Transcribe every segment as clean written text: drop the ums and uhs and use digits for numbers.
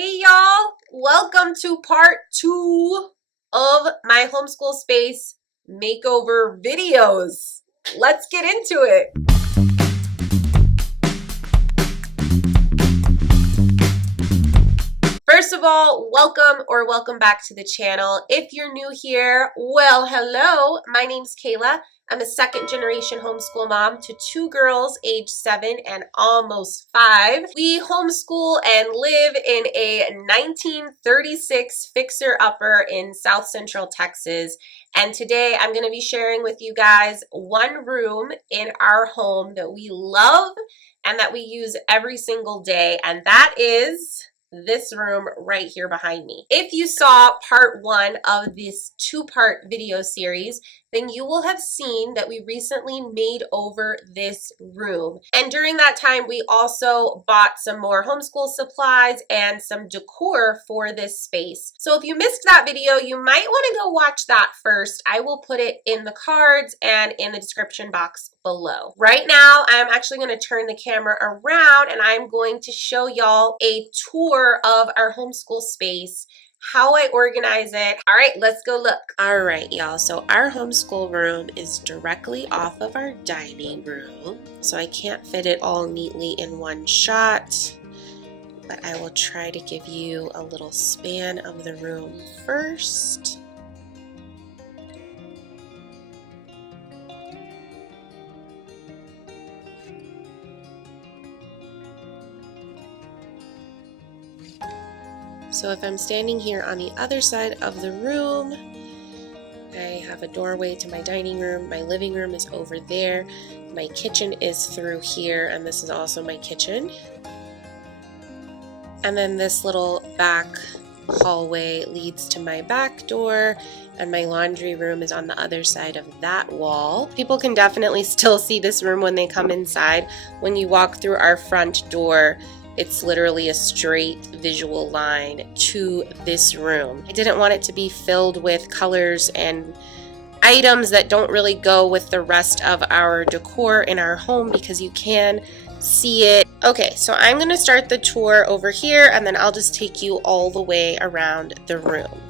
Hey y'all, welcome to part 2 of my homeschool space makeover videos. Let's get into it. First of all, welcome back to the channel. If you're new here, well, hello. My name's Kaela. I'm a second generation homeschool mom to 2 girls aged 7 and almost 5. We homeschool and live in a 1936 fixer-upper in South Central Texas. And today I'm going to be sharing with you guys one room in our home that we love and that we use every single day, and that is this room right here behind me. If you saw part 1 of this 2-part video series, then you will have seen that we recently made over this room. And during that time, we also bought some more homeschool supplies and some decor for this space. So if you missed that video, you might want to go watch that first. I will put it in the cards and in the description box below. Right now, I'm actually going to turn the camera around and I'm going to show y'all a tour of our homeschool space, how I organize it. All right, let's go look. All right, y'all, so our homeschool room is directly off of our dining room, so I can't fit it all neatly in one shot, but I will try to give you a little span of the room first. So if I'm standing here on the other side of the room, I have a doorway to my dining room. My living room is over there. My kitchen is through here, and this is also my kitchen. And then this little back hallway leads to my back door, and my laundry room is on the other side of that wall. People can definitely still see this room when they come inside. When you walk through our front door, it's literally a straight visual line to this room. I didn't want it to be filled with colors and items that don't really go with the rest of our decor in our home because you can see it. Okay, so I'm gonna start the tour over here and then I'll just take you all the way around the room.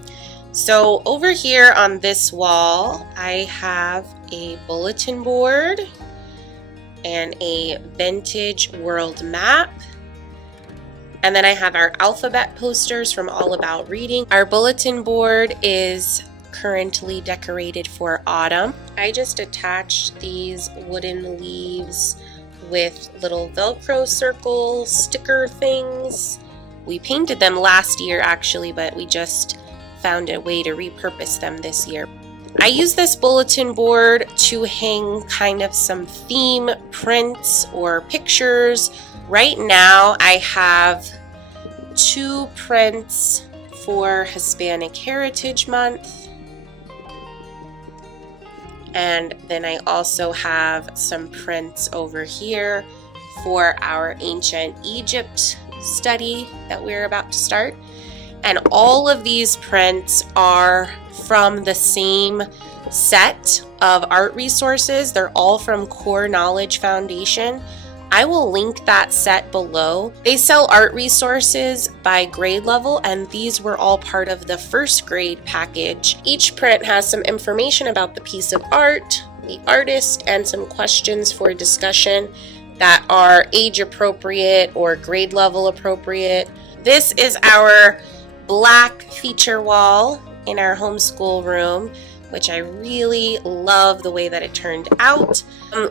So over here on this wall, I have a bulletin board and a vintage world map. And then I have our alphabet posters from All About Reading. Our bulletin board is currently decorated for autumn. I just attached these wooden leaves with little Velcro circles, sticker things. We painted them last year actually, but we just found a way to repurpose them this year. I use this bulletin board to hang kind of some theme prints or pictures. Right now I have 2 prints for Hispanic Heritage Month, and then I also have some prints over here for our ancient Egypt study that we're about to start. And all of these prints are from the same set of art resources. They're all from Core Knowledge Foundation. I will link that set below. They sell art resources by grade level, and these were all part of the first grade package. Each print has some information about the piece of art, the artist, and some questions for discussion that are age appropriate or grade level appropriate. This is our black feature wall in our homeschool room, which I really love the way that it turned out.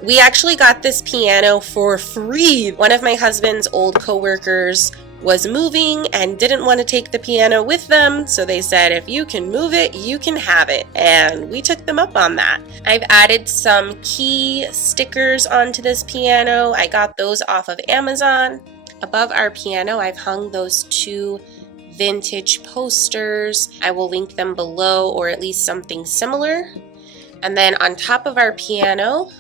We actually got this piano for free. One of my husband's old coworkers was moving and didn't want to take the piano with them, so they said, if you can move it, you can have it, and we took them up on that. I've added some key stickers onto this piano. I got those off of Amazon. Above our piano, I've hung those 2 vintage posters. I will link them below, or at least something similar. And then on top of our piano,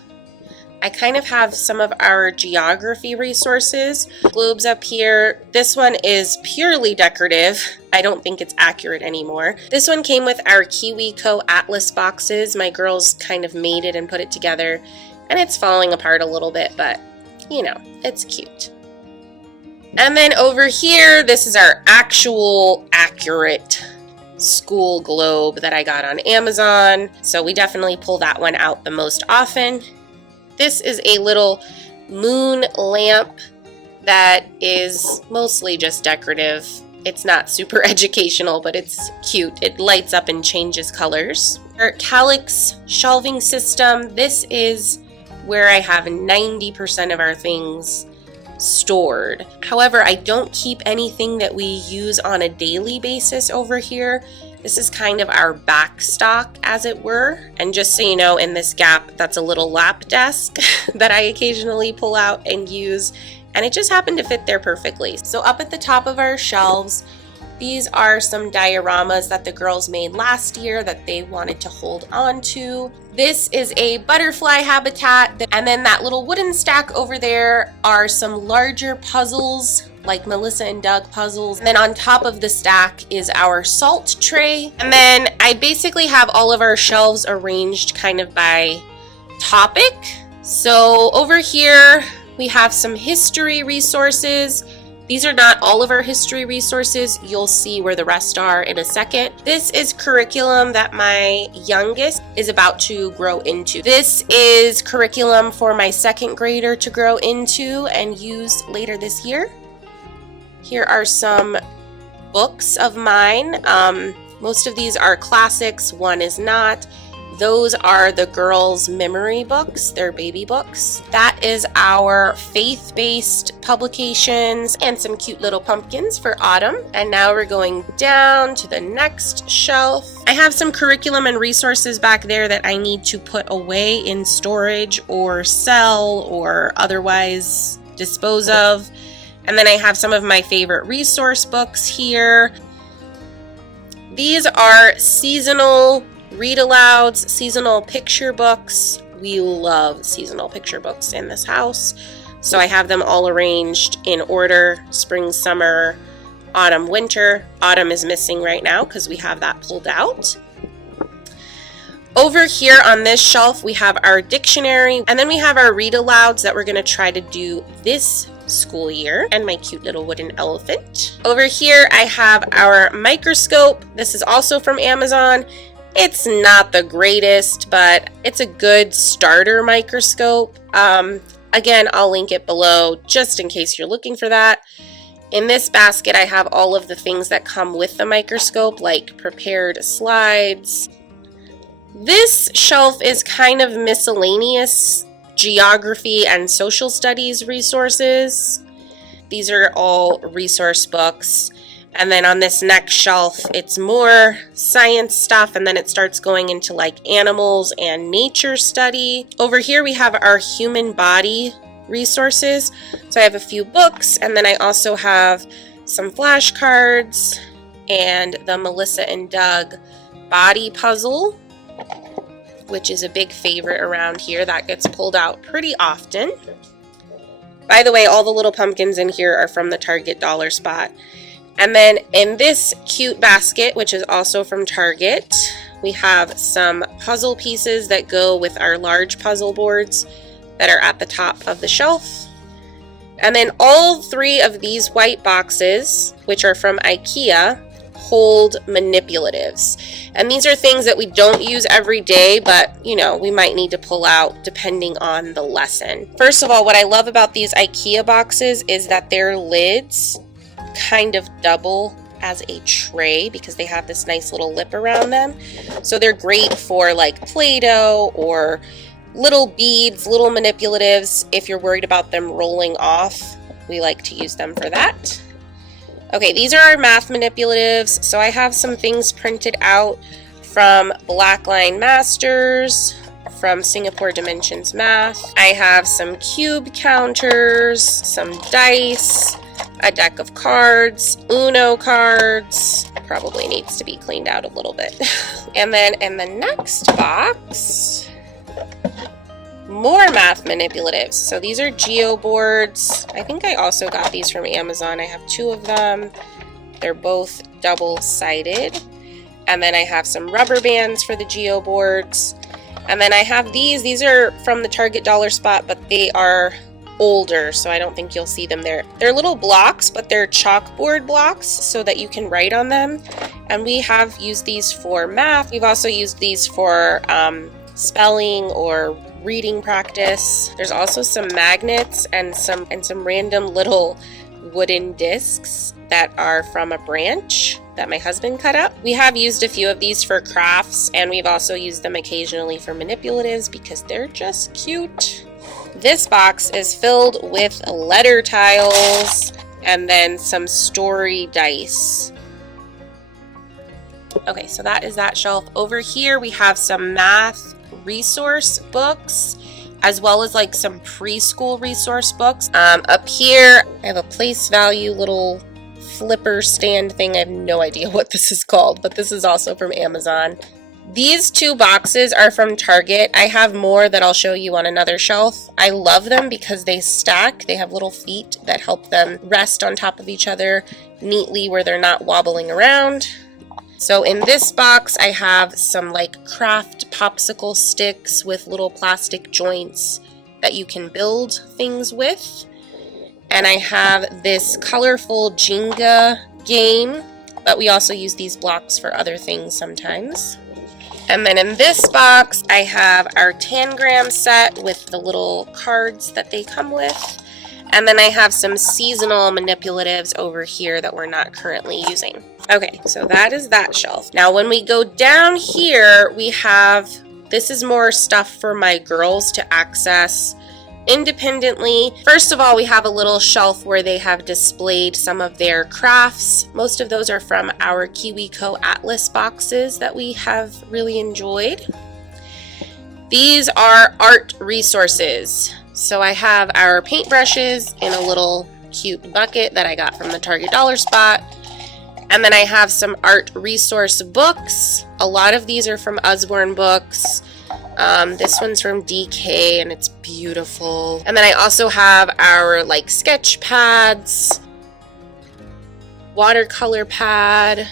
I kind of have some of our geography resources. Globes up here. This one is purely decorative. I don't think it's accurate anymore. This one came with our KiwiCo Atlas boxes. My girls kind of made it and put it together, and it's falling apart a little bit, but you know, it's cute. And then over here, this is our actual accurate school globe that I got on Amazon. So we definitely pull that one out the most often. This is a little moon lamp that is mostly just decorative. It's not super educational, but it's cute. It lights up and changes colors. Our Calyx shelving system. This is where I have 90% of our things stored. However, I don't keep anything that we use on a daily basis over here. This is kind of our back stock, as it were. And just so you know, in this gap, that's a little lap desk that I occasionally pull out and use, and it just happened to fit there perfectly. So up at the top of our shelves, these are some dioramas that the girls made last year that they wanted to hold on to. This is a butterfly habitat, and then that little wooden stack over there are some larger puzzles, like Melissa and Doug puzzles. And then on top of the stack is our salt tray. And then I basically have all of our shelves arranged kind of by topic. So over here, we have some history resources. These are not all of our history resources. You'll see where the rest are in a second. This is curriculum that my youngest is about to grow into. This is curriculum for my second grader to grow into and use later this year. Here are some books of mine. Most of these are classics, one is not. Those are the girls' memory books, their baby books. That is our faith-based publications and some cute little pumpkins for autumn. And now we're going down to the next shelf. I have some curriculum and resources back there that I need to put away in storage or sell or otherwise dispose of. And then I have some of my favorite resource books here. These are seasonal read alouds, seasonal picture books. We love seasonal picture books in this house. So I have them all arranged in order: spring, summer, autumn, winter. Autumn is missing right now because we have that pulled out. Over here on this shelf, we have our dictionary, and then we have our read alouds that we're going to try to do this school year, and my cute little wooden elephant. Over here, I have our microscope. This is also from Amazon. It's not the greatest, but it's a good starter microscope. Again, I'll link it below just in case you're looking for that. In this basket, I have all of the things that come with the microscope, like prepared slides. This shelf is kind of miscellaneous geography and social studies resources. These are all resource books. And then on this next shelf, it's more science stuff, and then it starts going into like animals and nature study. Over here, we have our human body resources. So I have a few books, and then I also have some flashcards and the Melissa and Doug body puzzle, which is a big favorite around here. That gets pulled out pretty often. By the way, all the little pumpkins in here are from the Target dollar spot. And then in this cute basket, which is also from Target, we have some puzzle pieces that go with our large puzzle boards that are at the top of the shelf. And then all three of these white boxes, which are from IKEA, hold manipulatives. And these are things that we don't use every day, but you know, we might need to pull out depending on the lesson. First of all, what I love about these IKEA boxes is that their lids kind of double as a tray because they have this nice little lip around them. So they're great for like Play-Doh or little beads, little manipulatives. If you're worried about them rolling off, we like to use them for that. Okay, these are our math manipulatives. So I have some things printed out from Blackline Masters, from Singapore Dimensions Math. I have some cube counters, some dice, a deck of cards, Uno cards. Probably needs to be cleaned out a little bit. And then in the next box, more math manipulatives. So these are geo boards. I think I also got these from Amazon. I have two of them. They're both double-sided. And then I have some rubber bands for the geo boards. And then I have these. These are from the Target dollar spot, but they are older, so I don't think you'll see them there. They're little blocks, but they're chalkboard blocks so that you can write on them. And we have used these for math. We've also used these for spelling or reading practice. There's also some magnets and some random little wooden discs that are from a branch that my husband cut up. We have used a few of these for crafts, and we've also used them occasionally for manipulatives because they're just cute. This box is filled with letter tiles and then some story dice. Okay, so that is that shelf. Over here we have some math resource books, as well as like some preschool resource books. Up here I have a place value little flipper stand thing. I have no idea what this is called, but this is also from Amazon. These two boxes are from Target. I have more that I'll show you on another shelf. I love them because they stack. They have little feet that help them rest on top of each other neatly where they're not wobbling around. So in this box, I have some like craft popsicle sticks with little plastic joints that you can build things with. And I have this colorful Jenga game, but we also use these blocks for other things sometimes. And then in this box, I have our tangram set with the little cards that they come with. And then I have some seasonal manipulatives over here that we're not currently using. Okay, so that is that shelf. Now when we go down here, we have, this is more stuff for my girls to access independently. First of all, we have a little shelf where they have displayed some of their crafts. Most of those are from our KiwiCo Atlas boxes that we have really enjoyed. These are art resources. So I have our paintbrushes in a little cute bucket that I got from the Target Dollar Spot. And then I have some art resource books. A lot of these are from Usborne Books. This one's from DK and it's beautiful. And then I also have our like sketch pads, watercolor pad,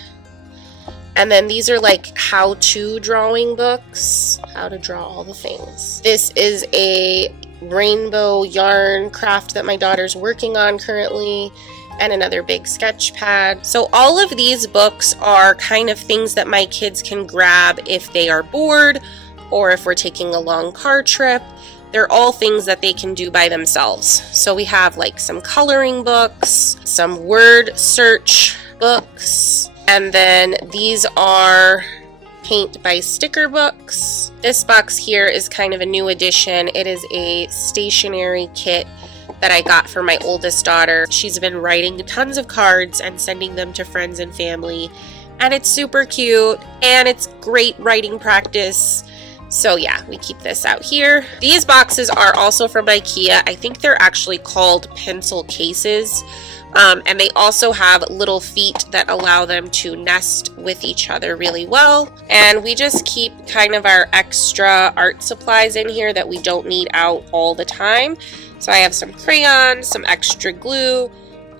and then these are like how-to drawing books, how to draw all the things. This is a rainbow yarn craft that my daughter's working on currently, and another big sketch pad. So all of these books are kind of things that my kids can grab if they are bored or if we're taking a long car trip. They're all things that they can do by themselves. So we have like some coloring books, some word search books, and then these are paint by sticker books. This box here is kind of a new addition. It is a stationery kit that I got for my oldest daughter. She's been writing tons of cards and sending them to friends and family, and it's super cute and it's great writing practice. So yeah, we keep this out here. These boxes are also from IKEA. I think they're actually called pencil cases. And they also have little feet that allow them to nest with each other really well. And we just keep kind of our extra art supplies in here that we don't need out all the time. So I have some crayons, some extra glue,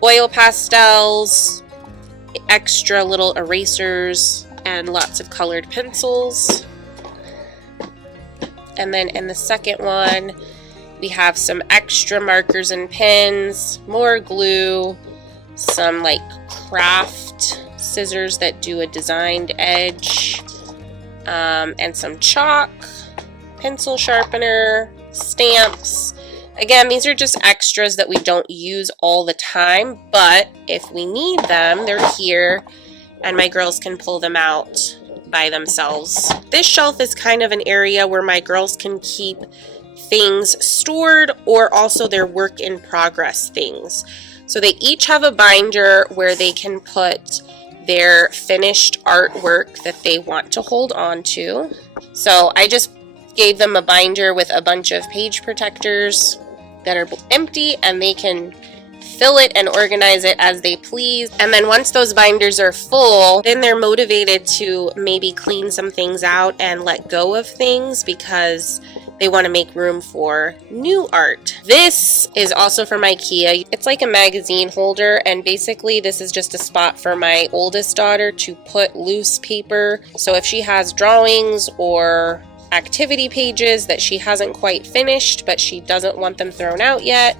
oil pastels, extra little erasers, and lots of colored pencils. And then in the second one, we have some extra markers and pens, more glue, some like craft scissors that do a designed edge, and some chalk, pencil sharpener, stamps. Again, these are just extras that we don't use all the time, but if we need them, they're here and my girls can pull them out by themselves. This shelf is kind of an area where my girls can keep things stored or also their work in progress things. So they each have a binder where they can put their finished artwork that they want to hold on to. So I just gave them a binder with a bunch of page protectors that are empty, and they can fill it and organize it as they please. And then once those binders are full, then they're motivated to maybe clean some things out and let go of things because they want to make room for new art. This is also from IKEA. It's like a magazine holder, and basically this is just a spot for my oldest daughter to put loose paper. So if she has drawings or activity pages that she hasn't quite finished but she doesn't want them thrown out yet,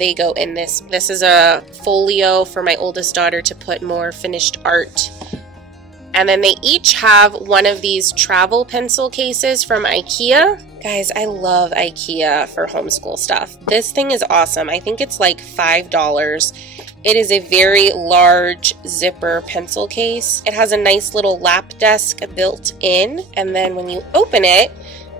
they go in this. This is a folio for my oldest daughter to put more finished art. And then they each have one of these travel pencil cases from IKEA. Guys, I love IKEA for homeschool stuff. This thing is awesome. I think it's like $5. It is a very large zipper pencil case. It has a nice little lap desk built in. And then when you open it,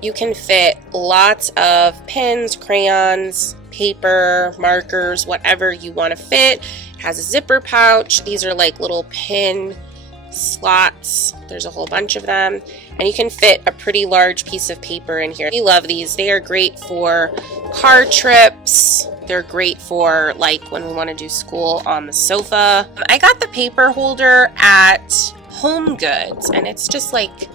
you can fit lots of pens, crayons, paper, markers, whatever you want to fit. It has a zipper pouch. These are like little pin slots. There's a whole bunch of them, and you can fit a pretty large piece of paper in here. We love these. They are great for car trips. They're great for like when we want to do school on the sofa. I got the paper holder at Home Goods, and it's just like,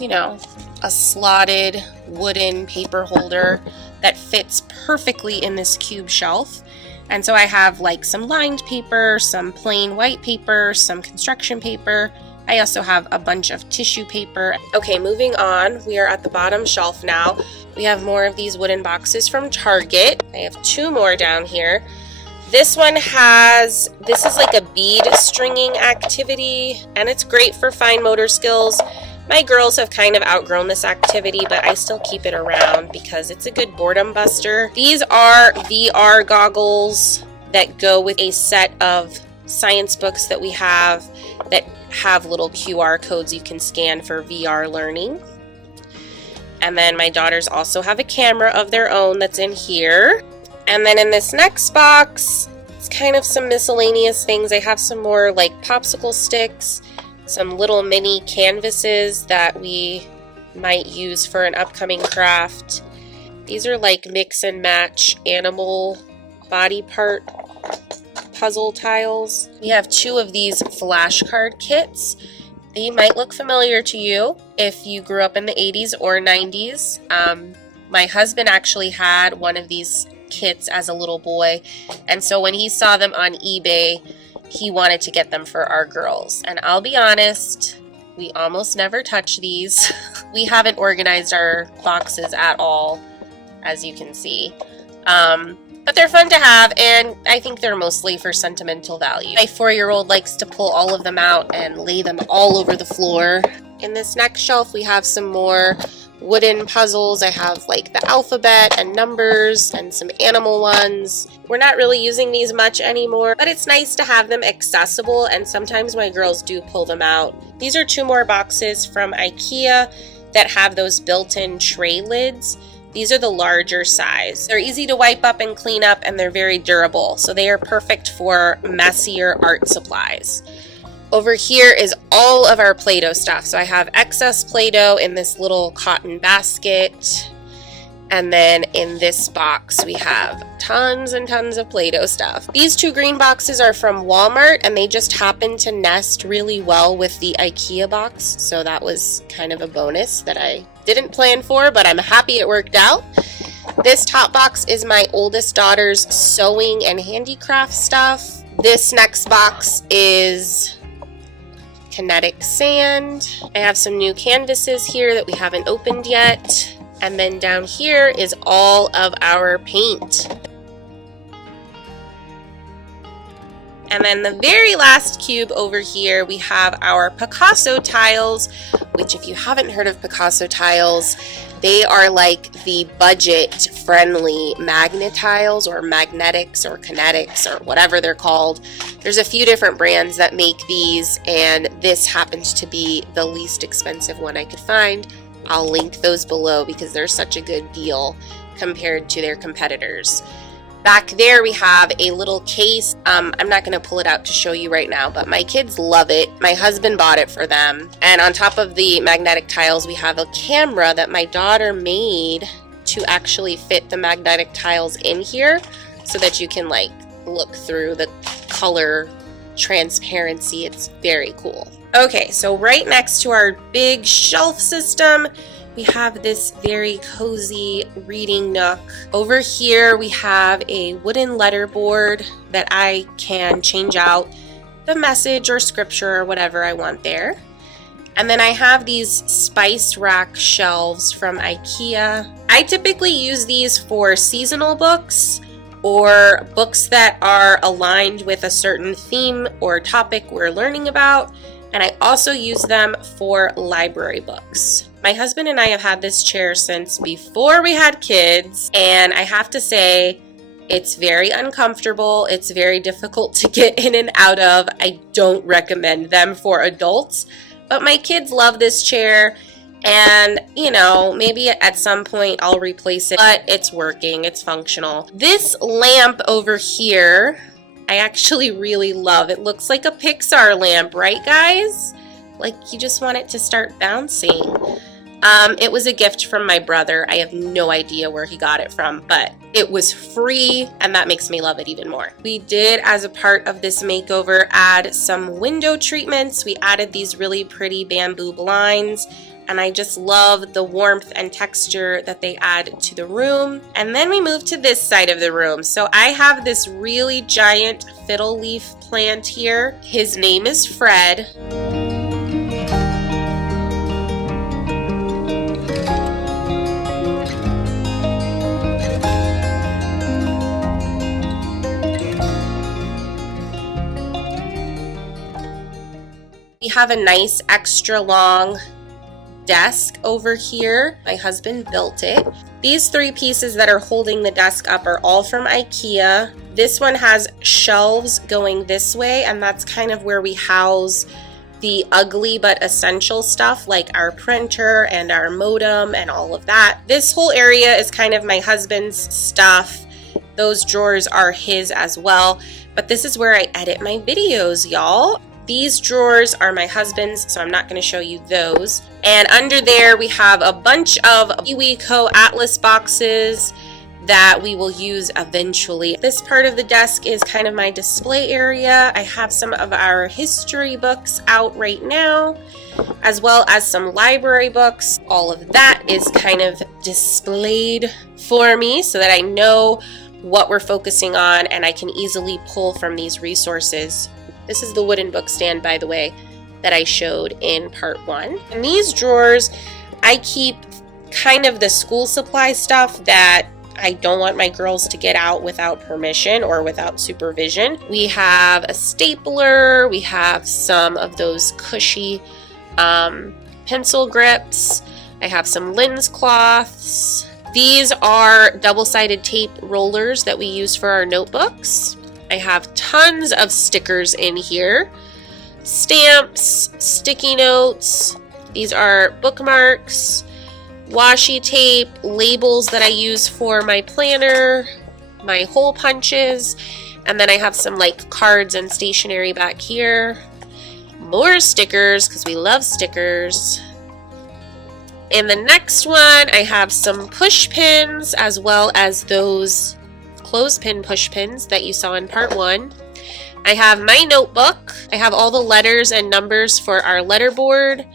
you know, a slotted wooden paper holder that fits perfectly in this cube shelf. And so I have like some lined paper, some plain white paper, some construction paper. I also have a bunch of tissue paper. Okay, moving on. We are at the bottom shelf now. We have more of these wooden boxes from Target. I have 2 more down here. This one this is like a bead stringing activity, and it's great for fine motor skills. My girls have kind of outgrown this activity, but I still keep it around because it's a good boredom buster. These are VR goggles that go with a set of science books that we have that have little QR codes you can scan for VR learning. And then my daughters also have a camera of their own that's in here. And then in this next box, it's kind of some miscellaneous things. I have some more like popsicle sticks, some little mini canvases that we might use for an upcoming craft. These are like mix and match animal body part puzzle tiles. We have 2 of these flashcard kits. They might look familiar to you if you grew up in the 80s or 90s. My husband actually had one of these kits as a little boy, and so when he saw them on eBay, he wanted to get them for our girls. And I'll be honest, we almost never touch these. We haven't organized our boxes at all, as you can see. But they're fun to have, and I think they're mostly for sentimental value. My 4-year-old likes to pull all of them out and lay them all over the floor. In this next shelf, we have some more wooden puzzles. I have like the alphabet and numbers and some animal ones. We're not really using these much anymore, but it's nice to have them accessible, and sometimes my girls do pull them out. These are 2 more boxes from IKEA that have those built-in tray lids. These are the larger size. They're easy to wipe up and clean up, and they're very durable, so they are perfect for messier art supplies. Over here is all of our Play-Doh stuff. So I have excess Play-Doh in this little cotton basket. And then in this box, we have tons and tons of Play-Doh stuff. These 2 green boxes are from Walmart, and they just happen to nest really well with the IKEA box. So that was kind of a bonus that I didn't plan for, but I'm happy it worked out. This top box is my oldest daughter's sewing and handicraft stuff. This next box is kinetic sand. I have some new canvases here that we haven't opened yet. And then down here is all of our paint. And then the very last cube over here, we have our Picasso tiles, which if you haven't heard of Picasso tiles, they are like the budget-friendly magnet tiles or magnetics or kinetics or whatever they're called. There's a few different brands that make these, and this happens to be the least expensive one I could find. I'll link those below because they're such a good deal compared to their competitors. Back there we have a little case. I'm not going to pull it out to show you right now, but my kids love it. My husband bought it for them. And on top of the magnetic tiles, we have a camera that my daughter made to actually fit the magnetic tiles in here so that you can like look through the color transparency. It's very cool. Okay, so right next to our big shelf system, we have this very cozy reading nook. Over here we have a wooden letterboard that I can change out the message or scripture or whatever I want there. And then I have these spice rack shelves from IKEA. I typically use these for seasonal books or books that are aligned with a certain theme or topic we're learning about. And I also use them for library books. My husband and I have had this chair since before we had kids, and I have to say, it's very uncomfortable. It's very difficult to get in and out of. I don't recommend them for adults, but my kids love this chair, and you know, maybe at some point I'll replace it, but it's working, it's functional. This lamp over here, I actually really love. It looks like a Pixar lamp, right guys? Like you just want it to start bouncing. It was a gift from my brother. I have no idea where he got it from, but it was free, and that makes me love it even more. We did, as a part of this makeover, add some window treatments. We added these really pretty bamboo blinds, and I just love the warmth and texture that they add to the room. And then we moved to this side of the room. So I have this really giant fiddle leaf plant here. His name is Fred. We have a nice extra long desk over here. My husband built it. These three pieces that are holding the desk up are all from IKEA. This one has shelves going this way, and that's kind of where we house the ugly but essential stuff like our printer and our modem and all of that. This whole area is kind of my husband's stuff. Those drawers are his as well, but this is where I edit my videos, y'all. These drawers are my husband's, so I'm not going to show you those. And under there we have a bunch of KiwiCo Atlas boxes that we will use eventually. This part of the desk is kind of my display area. I have some of our history books out right now, as well as some library books. All of that is kind of displayed for me so that I know what we're focusing on and I can easily pull from these resources. This is the wooden book stand, by the way, that I showed in part 1. In these drawers, I keep kind of the school supply stuff that I don't want my girls to get out without permission or without supervision. We have a stapler, we have some of those cushy pencil grips, I have some lens cloths. These are double-sided tape rollers that we use for our notebooks. I have tons of stickers in here, stamps, sticky notes. These are bookmarks, washi tape, labels that I use for my planner, my hole punches, and then I have some like cards and stationery back here. More stickers because we love stickers. In the next one, I have some push pins as well as those clothespin push pins that you saw in part 1. I have my notebook. I have all the letters and numbers for our letterboard.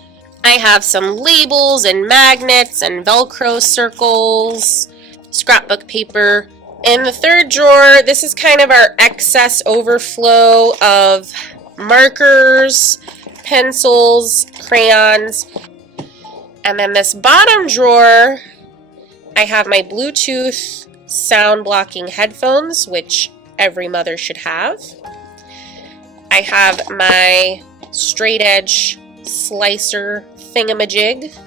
I have some labels and magnets and Velcro circles, scrapbook paper. In the third drawer, this is kind of our excess overflow of markers, pencils, crayons. And then this bottom drawer, I have my Bluetooth sound blocking headphones, which every mother should have. I have my straight edge slicer thingamajig.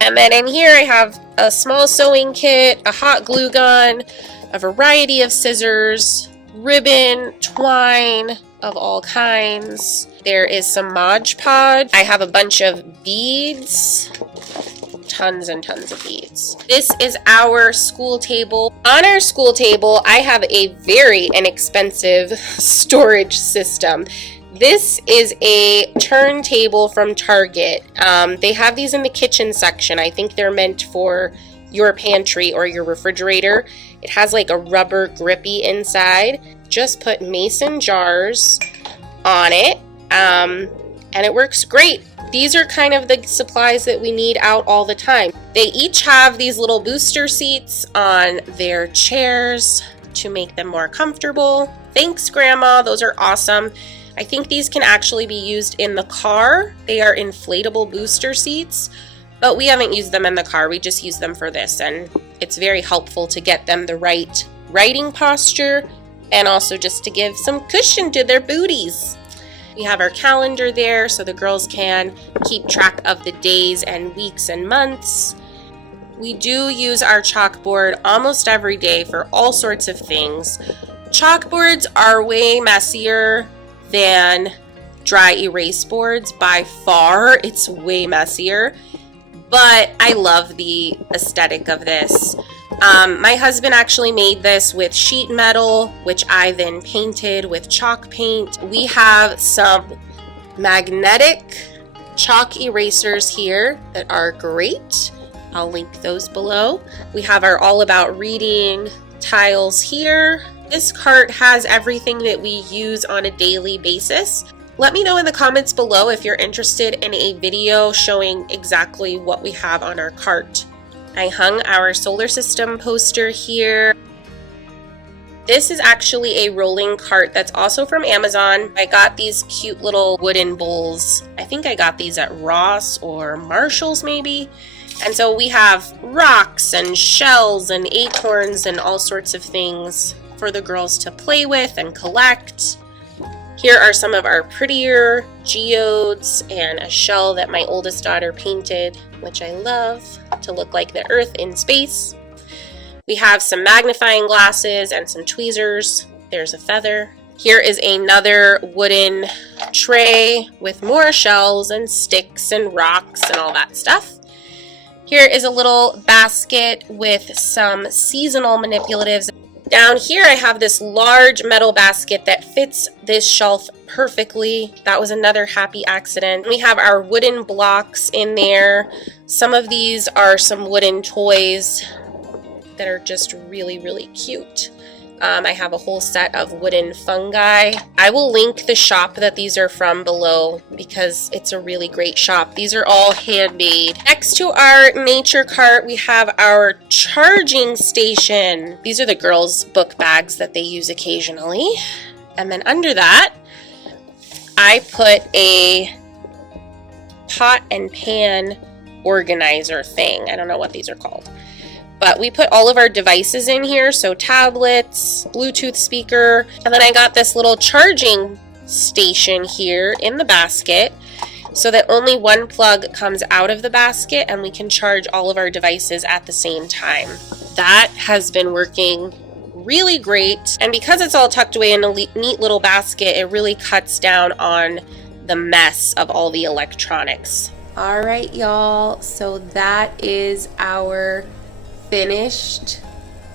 And then in here I have a small sewing kit, a hot glue gun, a variety of scissors, ribbon, twine of all kinds. There is some Mod Podge. I have a bunch of beads. Tons and tons of beads. This is our school table. On our school table, I have a very inexpensive storage system. This is a turntable from Target. They have these in the kitchen section. I think they're meant for your pantry or your refrigerator. It has like a rubber grippy inside. Just put mason jars on it, and it works great. These are kind of the supplies that we need out all the time. They each have these little booster seats on their chairs to make them more comfortable. Thanks, Grandma. Those are awesome. I think these can actually be used in the car. They are inflatable booster seats, but we haven't used them in the car. We just use them for this, and it's very helpful to get them the right writing posture and also just to give some cushion to their booties. We have our calendar there so the girls can keep track of the days and weeks and months. We do use our chalkboard almost every day for all sorts of things. Chalkboards are way messier than dry erase boards by far. It's way messier, but I love the aesthetic of this. My husband actually made this with sheet metal, which I then painted with chalk paint. We have some magnetic chalk erasers here that are great. I'll link those below. We have our All About Reading tiles here. This cart has everything that we use on a daily basis. Let me know in the comments below if you're interested in a video showing exactly what we have on our cart. I hung our solar system poster here. This is actually a rolling cart that's also from Amazon. I got these cute little wooden bowls. I think I got these at Ross or Marshall's maybe. And so we have rocks and shells and acorns and all sorts of things for the girls to play with and collect. Here are some of our prettier geodes and a shell that my oldest daughter painted, which I love, to look like the Earth in space. We have some magnifying glasses and some tweezers. There's a feather. Here is another wooden tray with more shells and sticks and rocks and all that stuff. Here is a little basket with some seasonal manipulatives. Down here I have this large metal basket that fits this shelf perfectly. That was another happy accident. We have our wooden blocks in there. Some of these are some wooden toys that are just really, really cute. I have a whole set of wooden fungi. I will link the shop that these are from below because it's a really great shop. These are all handmade. Next to our nature cart, we have our charging station. These are the girls' book bags that they use occasionally. And then under that, I put a pot and pan organizer thing. I don't know what these are called. But we put all of our devices in here, so tablets, Bluetooth speaker, and then I got this little charging station here in the basket so that only one plug comes out of the basket and we can charge all of our devices at the same time. That has been working really great, and because it's all tucked away in a neat little basket, it really cuts down on the mess of all the electronics. All right, y'all, so that is our finished,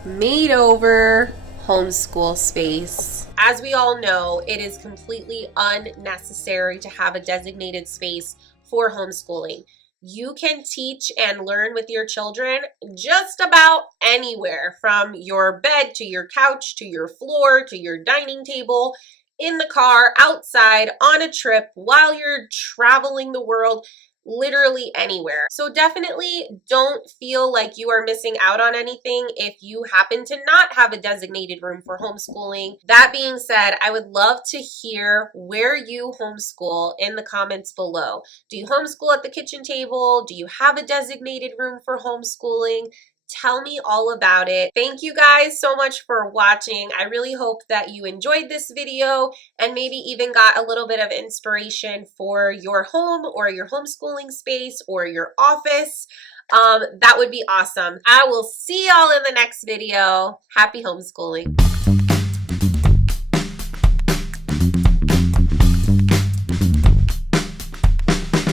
made over homeschool space. As we all know, it is completely unnecessary to have a designated space for homeschooling. You can teach and learn with your children just about anywhere, from your bed to your couch to your floor to your dining table, in the car, outside, on a trip, while you're traveling the world. Literally anywhere. So definitely don't feel like you are missing out on anything if you happen to not have a designated room for homeschooling. That being said, I would love to hear where you homeschool in the comments below. Do you homeschool at the kitchen table? Do you have a designated room for homeschooling? Tell me all about it. Thank you guys so much for watching. I really hope that you enjoyed this video and maybe even got a little bit of inspiration for your home or your homeschooling space or your office. That would be awesome. I will see y'all in the next video. Happy homeschooling.